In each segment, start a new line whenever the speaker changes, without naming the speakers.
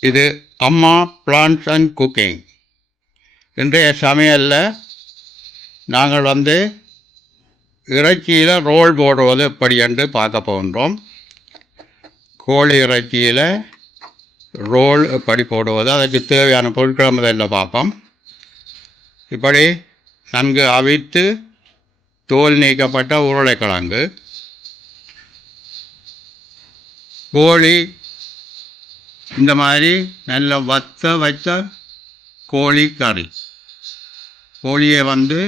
இது அம்மா plants and cooking இன்றைய சமையலில் நாங்கள் வந்து இறைச்சியில் ரோல் போடுவது எப்படி என்று பார்க்க போகின்றோம். கோழி இறைச்சியில் ரோல் எப்படி போடுவது அதற்கு தேவையான பொருட்களை முதல்ல பார்ப்போம். இப்படி நன்கு அவித்து தோல் நீக்கப்பட்ட உருளைக்கிழங்கு கோழி இந்த மாதிரி நல்ல வத்த வச்ச கோழி கறி. கோழியை வந்து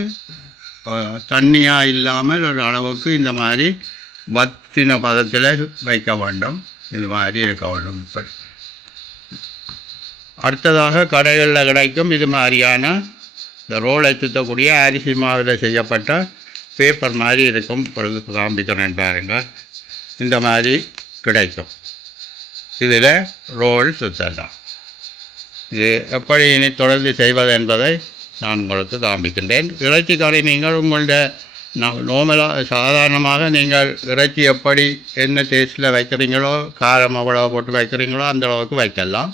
தண்ணியாக இல்லாமல் ஒரு அளவுக்கு இந்த மாதிரி வத்தின பதத்தில் வைக்க வேண்டும். இது மாதிரி இருக்க வேண்டும் இப்படி அடுத்ததாக கடைகளில் கிடைக்கும் இது மாதிரியான இந்த ரோலை சுத்தக்கூடிய அரிசி மாவில் செய்யப்பட்ட பேப்பர் மாதிரி இருக்கும். பொழுது காண்பிக்கிறேன் பாருங்க இந்த மாதிரி கிடைக்கும். இதில் ரோல் சுத்தலாம் இது எப்படி இனி தொடர்ந்து செய்வது என்பதை நான் உங்களுக்கு காண்பிக்கின்றேன். இறைச்சி நீங்கள் உங்களுடைய நோமலாக சாதாரணமாக நீங்கள் இறைச்சி எப்படி என்ன டேஸ்ட்டில் வைக்கிறீங்களோ காரம் எவ்வளோ போட்டு வைக்கிறீங்களோ அந்த அளவுக்கு வைக்கலாம்.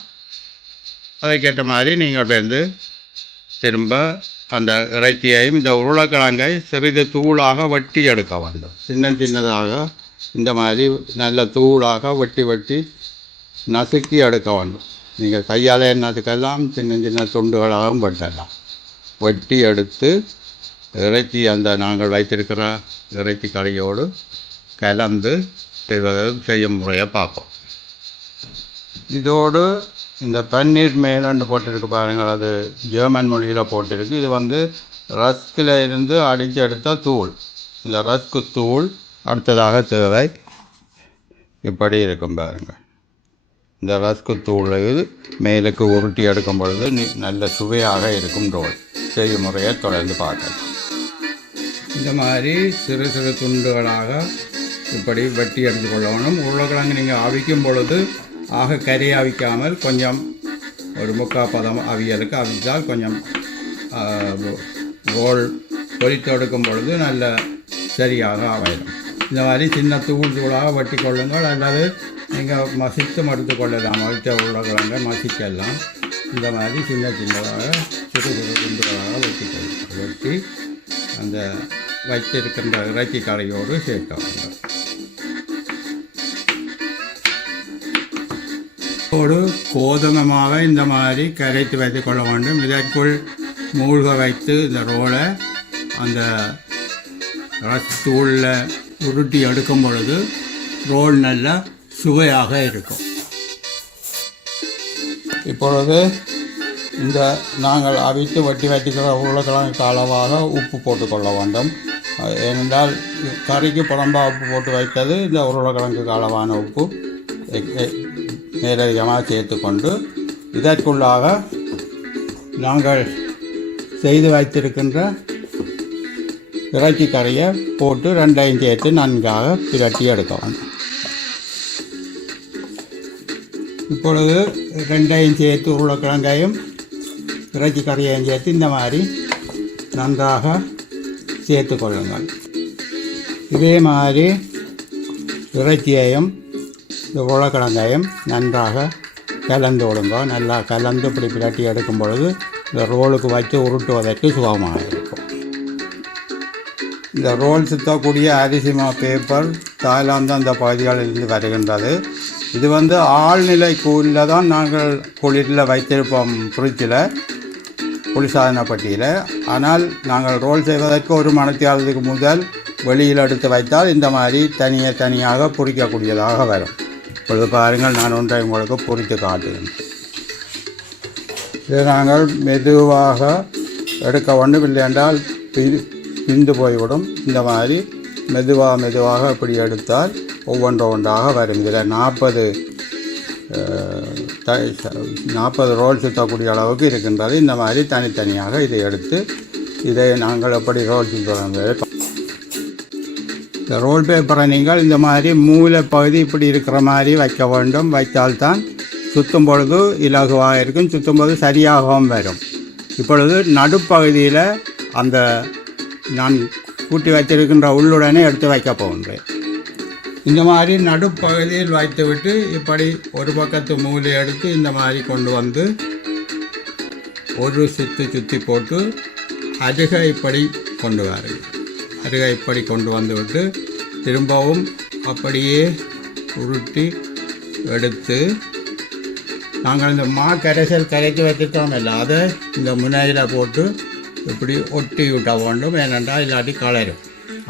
அதுக்கேற்ற மாதிரி நீங்கள் வந்து திரும்ப அந்த இறைச்சியையும் இந்த உருளைக்கிழங்கை சிறிது தூளாக வெட்டி எடுக்க வேண்டும். சின்ன சின்னதாக இந்த மாதிரி நல்ல தூளாக வெட்டி வெட்டி நசுக்கி எடுக்க வேண்டும். நீங்கள் கையால் நசுக்கலாம் சின்ன சின்ன துண்டுகளாகவும் வெட்டலாம். வெட்டி எடுத்து இறைச்சி அந்த நாங்கள் வைத்திருக்கிற இறைச்சி கறியோடு கலந்து செய்யும் முறையை பார்ப்போம். இதோடு இந்த பன்னீர் மேலன்னு போட்டிருக்கு பாருங்கள். அது ஜெர்மன் மொழியில் போட்டிருக்கு. இது வந்து ரஸ்கில் இருந்து அடித்து எடுத்த தூள். இந்த ரஸ்கு தூள் அடுத்ததாக தேவை. இப்படி இருக்கும் பாருங்கள். இந்த ரஸ்க்கு தூள் இது மேலுக்கு உருட்டி எடுக்கும் பொழுது நி- நல்ல சுவையாக இருக்கும் ரோல் செய்முறையை தொடர்ந்து பார்க்கலாம். இந்த மாதிரி சிறு சிறு துண்டுகளாக இப்படி வெட்டி எடுத்து கொள்ளணும். உருளைக்கிழங்கு நீங்கள் அவிக்கும் பொழுது ஆக கறி அவிக்காமல் கொஞ்சம் ஒரு முக்கால் பதம் அவியலுக்கு அவித்தால் கொஞ்சம் ரோல் பொறித்து எடுக்கும் பொழுது நல்ல சரியாக அமையும். இந்த மாதிரி சின்ன தூள் தூளாக வெட்டி கொள்ளுங்கள். அல்லது நீங்கள் மசித்து மடுத்து கொள்ளலாம் அவித்த உருளைக்கிழங்கை மசிக்கலாம். இந்த மாதிரி சின்ன சின்னதாக சிறு சிறு குண்டுகளாக வெட்டி வெட்டி அந்த வைத்திருக்கின்ற இறைச்சி கரையோடு சேர்க்க வேண்டும் ஒரு கோதுமை மாவை இந்த மாதிரி கரைத்து வைத்துக் கொள்ள வேண்டும். இதற்குள் மூழ்க வைத்து இந்த ரோலை அந்த தூளில் உருட்டி எடுக்கும் பொழுது ரோல் நல்லா சுவையாக இருக்கும். இப்பொழுது இந்த நாங்கள் அவித்து வட்டி வைத்துக்கிற உருளைக்கிழங்கு அளவாக உப்பு போட்டுக்கொள்ள வேண்டும். ஏனென்றால் கறிக்கு புறம்பா உப்பு போட்டு வைத்தது இந்த உருளைக்கிழங்குக்கு அளவான உப்பு. மேலதிகமாக சேர்த்துக்கொண்டு இதற்குள்ளாக நாங்கள் செய்து வைத்திருக்கின்ற இறைச்சி கறியை போட்டு ரெண்டையும் சேர்த்து நன்காக பிரட்டி எடுக்க வேண்டும். இப்பொழுது ரெண்டையும் சேர்த்து உருளைக்கிழங்கையும் இறைச்சி கறியையும் சேர்த்து இந்த மாதிரி நன்றாக சேர்த்து கொள்ளுங்கள். இதே மாதிரி இறைச்சியையும் உருளைக்கிழங்கையும் நன்றாக கலந்து விடுங்க. நல்லா கலந்து இப்படி பிரட்டி எடுக்கும் பொழுது இந்த ரோலுக்கு வச்சு உருட்டுவதற்கு சுகமாக இருக்கும். இந்த ரோல் சுத்தக்கூடிய அரிசிமா பேப்பர் தாய்லாந்து அந்த பகுதிகளிலிருந்து வருகின்றது. இது வந்து ஆழ்நிலை கூலில் தான் நாங்கள் குளிரில் வைத்திருப்போம் ஃப்ரிட்ஜில் குளிர்சாதன பட்டியில் ஆனால் நாங்கள் ரோல் செய்வதற்கு ஒரு மணத்தியாளத்துக்கு முதல் வெளியில் எடுத்து வைத்தால் இந்த மாதிரி தனியே தனியாக பொறிக்கக்கூடியதாக வரும். இப்பொழுது பாருங்கள் நான் ஒன்றை உங்களுக்கு பொறித்து காட்டுகிறேன். இதை நாங்கள் மெதுவாக எடுக்க வேண்டும் இல்லை என்றால் பிந்து போய்விடும். இந்த மாதிரி மெதுவாக மெதுவாக இப்படி எடுத்தால் ஒவ்வொன்று ஒன்றாக வரும் இதில் நாற்பது நாற்பது ரோல் சுற்றக்கூடிய அளவுக்கு இருக்கின்றது. இந்த மாதிரி தனித்தனியாக இதை எடுத்து இதை நாங்கள் எப்படி ரோல் சுற்றுவோம் இந்த ரோல் பேப்பரை நீங்கள் இந்த மாதிரி மூலை பகுதி இப்படி இருக்கிற மாதிரி வைக்க வேண்டும். வைத்தால்தான் சுற்றும் பொழுது இலகுவாக இருக்கும் சுற்றும் பொழுது சரியாகவும் வரும். இப்பொழுது நடுப்பகுதியில் அந்த நான் கூட்டி வைத்திருக்கின்ற உள்ளுடனே எடுத்து வைக்க போகின்றேன். இந்த மாதிரி நடுப்பகுதியில் வைத்துவிட்டு இப்படி ஒரு பக்கத்து மூலை எடுத்து இந்த மாதிரி கொண்டு வந்து ஒரு சுற்றி சுற்றி போட்டு அருகை இப்படி கொண்டு வாருங்க. அருகை இப்படி கொண்டு வந்து விட்டு திரும்பவும் அப்படியே உருட்டி எடுத்து நாங்கள் இந்த மா கரைசல் கரைச்சி வச்சுருக்கோம்ல அதை இந்த முனையில் போட்டு இப்படி ஒட்டி விட்ட வேண்டும் ஏனென்றால் இல்லாட்டி கலரும்.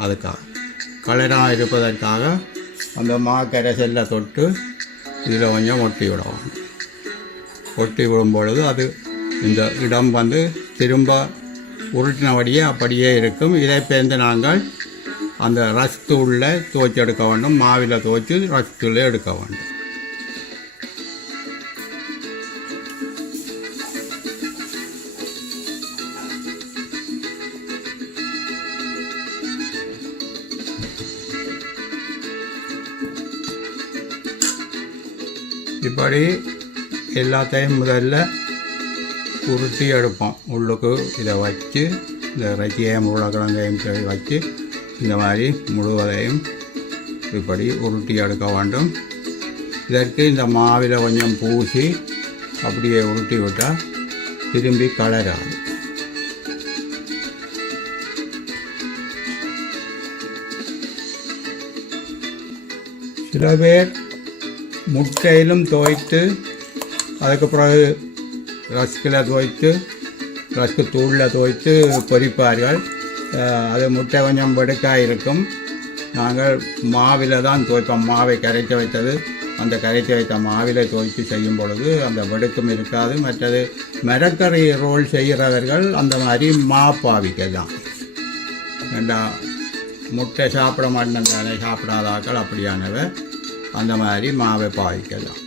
அதுக்காக. கலராக இருப்பதற்காக அந்த மா கரைசலில் தொட்டு இதில் கொஞ்சம் ஒட்டி விடணும் ஒட்டி விடும் பொழுது அது இந்த இடம் வந்து திரும்ப உருட்டினபடியே அப்படியே இருக்கும். இதை பேர்ந்து நாங்கள் அந்த ரஸ்து உள்ள துவைச்சு எடுக்க வேண்டும். மாவில் துவைச்சு ரசத்தூளில் எடுக்க வேண்டும். இப்படி எல்லாத்தையும் முதல்ல உருட்டி எடுப்போம். உள்ளுக்கு இதை வச்சு இந்த இறைச்சியையும் உருளைக்கிழங்கையும் வச்சு இந்த மாதிரி முழுவதையும் இப்படி உருட்டி எடுக்க வேண்டும். இதற்கு இந்த மாவில் கொஞ்சம் பூசி அப்படியே உருட்டி விட்டால் திரும்பி கலராது. சில பேர் முட்டையிலும் துவைத்து அதுக்கு பிறகு ரஸ்கில் துவைத்து ரஸ்கு தூளில் துவைத்து பொரிப்பார்கள். அது முட்டை கொஞ்சம் வெடுக்காக இருக்கும். நாங்கள் மாவில் தான் துவைப்போம். மாவை கரைச்சி வைத்தது. அந்த கரைச்சி வைத்த மாவில் துவைத்து செய்யும் பொழுது அந்த வெடுக்கும் இருக்காது. மற்றது மிரக்கறி ரோல் செய்கிறவர்கள் அந்த மாதிரி மா பாவிக்கலாம் ரெண்டா முட்டை சாப்பிட மாட்டேன் சாப்பிடாத சாப்பிடாதாக்கள் அப்படியானவை அந்த மாதிரி மாவை பாய்க்கலாம்.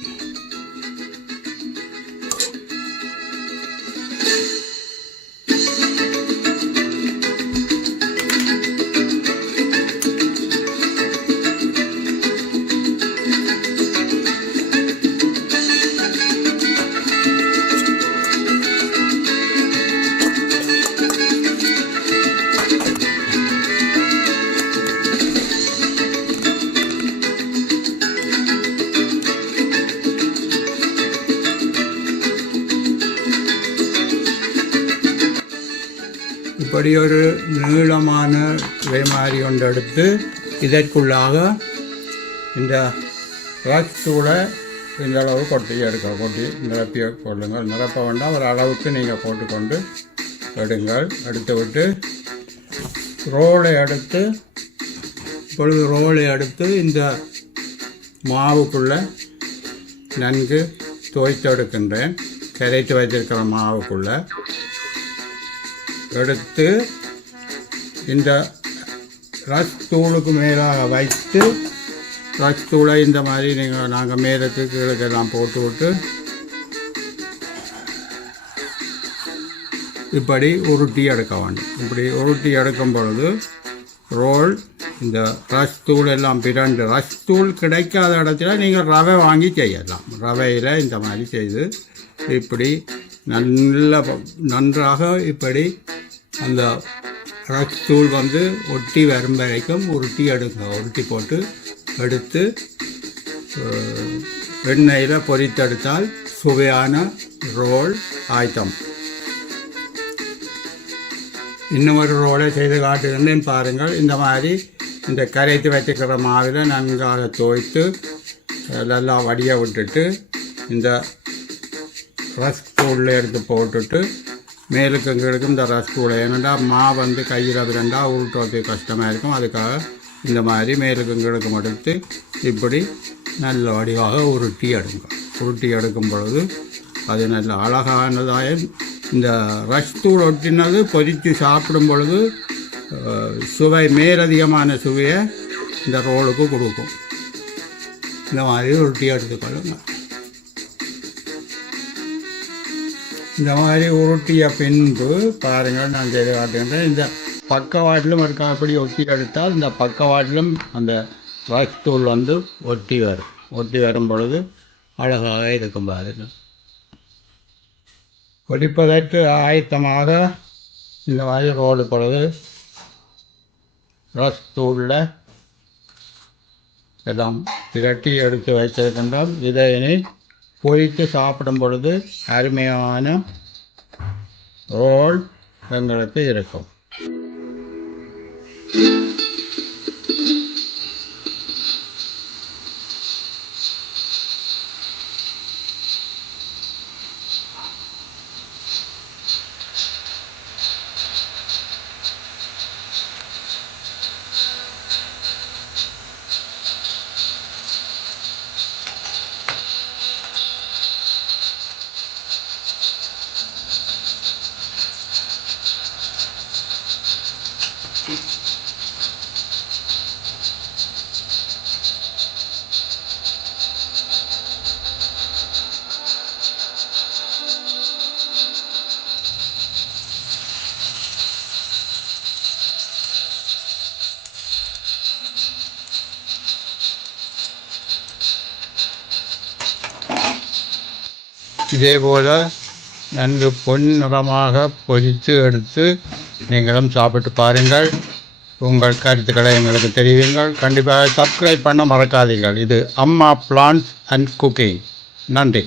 இப்படி ஒரு நீளமான இவை மாதிரி ஒன்று எடுத்து இதற்குள்ளாக இந்த ரசத்தூளை இந்த அளவு கொட்டி எடுக்க கொட்டி நிரப்பி கொள்ளுங்கள். நிரப்ப வேண்டாம். ஒரு அளவுக்கு நீங்கள் போட்டுக்கொண்டு எடுங்கள். எடுத்து விட்டு ரோலை எடுத்து இப்பொழுது ரோலை எடுத்து இந்த மாவுக்குள்ளே நன்கு துவைத்து எடுக்கின்றேன் கரைத்து வைத்திருக்கிற மாவுக்குள்ளே. எடுத்து இந்த ரஸ்தூளுக்கு மேலாக வைத்து ரஸ்தூளை இந்த மாதிரி நீங்கள் நாங்கள் மேலுக்கு கீழக்கெல்லாம் போட்டு விட்டு இப்படி உருட்டி எடுக்க வேண்டும். இப்படி உருட்டி எடுக்கும் பொழுது ரோல் இந்த ரஸ்தூள் எல்லாம் பிரண்டு ரஸ்தூள் கிடைக்காத இடத்துல நீங்கள் ரவை வாங்கி செய்யலாம். ரவையில் இந்த மாதிரி செய்து இப்படி நல்ல நன்றாக இப்படி அந்த ரஸ்தூள் வந்து ஒட்டி வரும் வரைக்கும் உருட்டி எடுங்க. உருட்டி போட்டு எடுத்து எண்ணெயில் பொறித்தெடுத்தால் சுவையான ரோல் ஆயத்தம் இன்னும் ஒரு ரோலை செய்து காட்டுகின்றேன் பாருங்கள். இந்த மாதிரி இந்த கரைத்து வச்சுக்கிற மாவில் நன்காக துவைத்து நல்லா வடிய விட்டுட்டு இந்த ரஸ்க் உள்ளே எடுத்து போட்டுட்டு மேலுக்கும் கீழுக்கும் இந்த ரஸ்க் தூளை ஏன்னாண்டா மா வந்து கையில் விரண்டா உருட்டுறது கஷ்டமாக இருக்கும். அதுக்காக இந்த மாதிரி மேலுக்கும் கீழுக்கும் எடுத்து இப்படி நல்ல வடிவாக உருட்டி எடுங்க. உருட்டி எடுக்கும் பொழுது அது நல்ல அழகானதாக இந்த ரஷ் தூள் ஒட்டினது பொரித்து சாப்பிடும் பொழுது சுவை மேலதிகமான சுவையை இந்த ரோலுக்கு கொடுக்கும். இந்த மாதிரி உருட்டி எடுத்துக்கொள்ளுங்கள் இந்த மாதிரி உருட்டிய பின்பு பாருங்கள் நான் செய்து காட்டுகின்றேன். இந்த பக்கவாட்டிலும் இருக்க அப்படி ஒட்டி எடுத்தால் இந்த பக்கவாட்டிலும் அந்த ரஸ்தூள் வந்து ஒட்டி வரும். ஒட்டி வரும் பொழுது அழகாக இருக்கும் பாருங்கள். பொடிப்பதற்கு ஆயத்தமாக இந்த மாதிரி ரோடு பொழுது ரஸ்தூளில் எல்லாம் திரட்டி எடுத்து வைத்திருக்கின்றோம். இதை இனி பொரித்து சாப்பிடும் பொழுது அருமையான ரோல் எங்களுக்கு இருக்கும். இதே போல் நன்கு பொன்னிறமாக பொரித்து எடுத்து நீங்களும் சாப்பிட்டு பாருங்கள். உங்கள் கருத்துக்களை எங்களுக்கு தெரிவிங்கள் கண்டிப்பாக சப்ஸ்கிரைப் பண்ண மறக்காதீர்கள். இது அம்மா பிளான்ஸ் அண்ட் குக்கிங் நன்றி.